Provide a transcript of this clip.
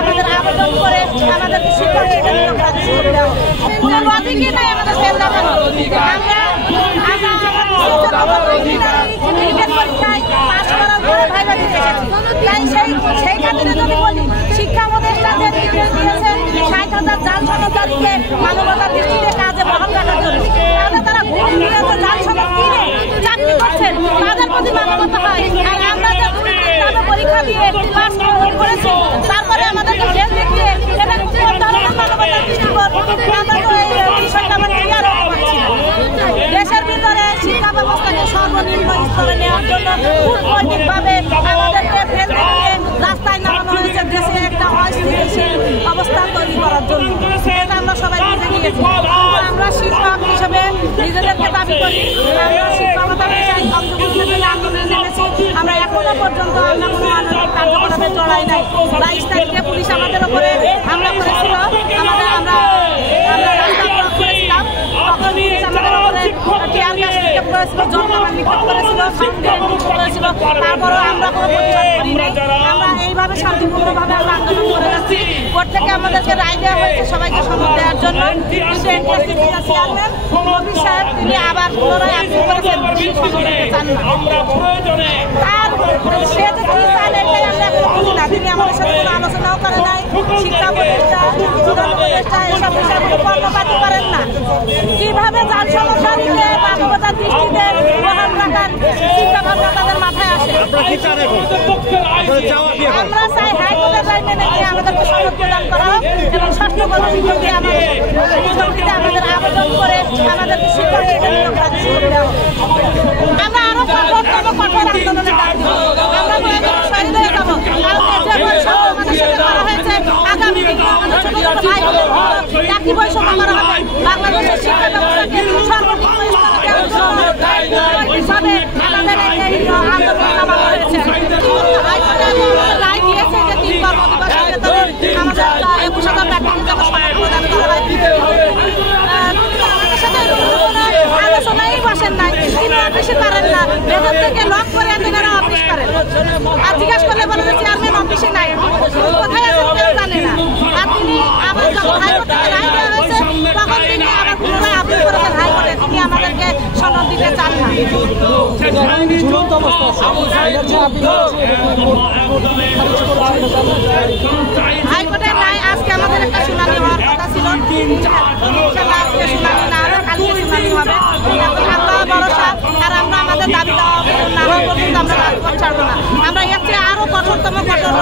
আমাদের আবেদন করে আমাদের শিক্ষক শিক্ষা প্রতিষ্ঠানের দিয়েছেন ৬০,০০০ জাল সনদকারীকে মানবতার দৃষ্টিতে কাজে বহাল রাখার জন্য। তাহলে তারা ঘুষ নিয়ে জাল সনদ কিনে চাকরি করছেন, তাদের প্রতি মানবতা হয়। আর আমরা পরীক্ষা দিয়ে পাস করেছি, তারপরে আমাদেরকে ফেল দেখিয়ে এটা কোন ধরনের মানবতার দৃষ্টিকোণ, আমরা তো এই বিষয়টা আমরা ক্লিয়ার হতে পারছি না। দেশের ভিতরে শিক্ষা ব্যবস্থাকে সর্বনিম্ন স্তরে নেওয়ার জন্য কূটনৈতিকভাবে আমাদেরকে ফেল দেখিয়ে রাস্তায় নামানো হয়েছে, দেশে একটা অস্থিতিশীল অবস্থা তৈরি করার জন্য। এটা আমরা সবাই বুঝে গিয়েছি। আমরা শিক্ষক হিসেবে নিজেদেরকে দাবি করি, আমরা শিক্ষকতা পেশায় অংশগ্রহণের জন্য আন্দোলনে নেমেছি। আমরা এখনো পর্যন্ত আমরা কোনো আন্দোলন কার্যকলাপে জড়াই নাই। ২২ তারিখে পুলিশ আমাদের উপরে হামলা করেছিল, আমরা রাস্তা ব্লক করেছিলাম, তখন পুলিশ আমাদের উপরে টিয়ার গ্যাস নিক্ষেপ করেছিল, জলকামান নিক্ষেপ করেছিল, করেছিল। তারপরও আমরা কোনো প্রতিবাদ করি নাই। আমরা এইভাবে শান্তিপূর্ণভাবে আমরা আন্দোলন করে যাচ্ছি। কোর্ট থেকে আমাদেরকে রায় দেওয়া হয়েছে সবাইকে সনদ দেওয়ার জন্য, কিন্তু এনটিএসসি চেয়ারম্যান নবী সাহেব তিনি আবার পুনরায় আপিল করেছেন, চান না। আর সে যে কি চান এটাই আমরা এখন বুঝি না। তিনি আমাদের সাথে কোনো আলোচনাও করে নাই। শিক্ষা প্রতিষ্ঠা, উপদেষ্টা এসব বিষয়ে কোনো কর্মকাণ্ড করেন না। কিভাবে জাল সনদকারীকে মানবতার দৃষ্টিতে বহাল রাখার চিন্তা ভাবনা তাদের মাথায় আসে। আমরা চাই হাইকোর্টের রায় মেনে নিয়ে আমাদেরকে সনদ প্রদান করা হোক এবং ষষ্ঠ পদবীতে আমাদের আবেদন করে আমাদেরকে শিক্ষক আমরা আরো কঠোর আন্দোলনে ডাকবো। আমরা শহীদ হয়ে যাবো। আমাদের সাথে করা হয়েছে, আগামী দিনে আমাদের ছোট ছোট ভাই বোনের একই বৈষম্য করা হবে। বাংলাদেশের শিক্ষা ব্যবস্থাকে সর্বনিম্ন হিসাবে আমাদের এই আন্দোলন নামানো হয়েছে। রায় দিয়েছে যে ৩ কর্মদিবসের ভেতরে আমাদের ২১,০০০ প্যাকেজের জন্য সনদ প্রদান করা হয়। আমাদের সাথে আলোচনাই বসেন নাই, তিনি অফিসে পারেন না, ভেতর থেকে লক করে এনারা অফিস করেন। আর জিজ্ঞাসা করলে বলে যে চেয়ারম্যান অফিসে নাই, কোথায় আছেন কেউ জানে না। আর তিনি আবার যখন হাইকোর্ট থেকে রায় দেওয়া হয়েছে তখন তিনি আবার পুনরায় আপিল করেছেন হাইকোর্টে, তিনি আমাদেরকে সনদ দিতে চান না। হাইকোর্টের রায় আজকে আমাদের একটা শুনানি হওয়ার কথা ছিল, আজকে শুনানি না হবে, কালকে শুনানি হবে। আল্লাহ ভরসা, আর আমরা আমাদের দাবি দেওয়া না হওয়া পর্যন্ত আমরা রাজপথ ছাড়বো না। আমরা এর চেয়ে আরো কঠোরতম কঠোর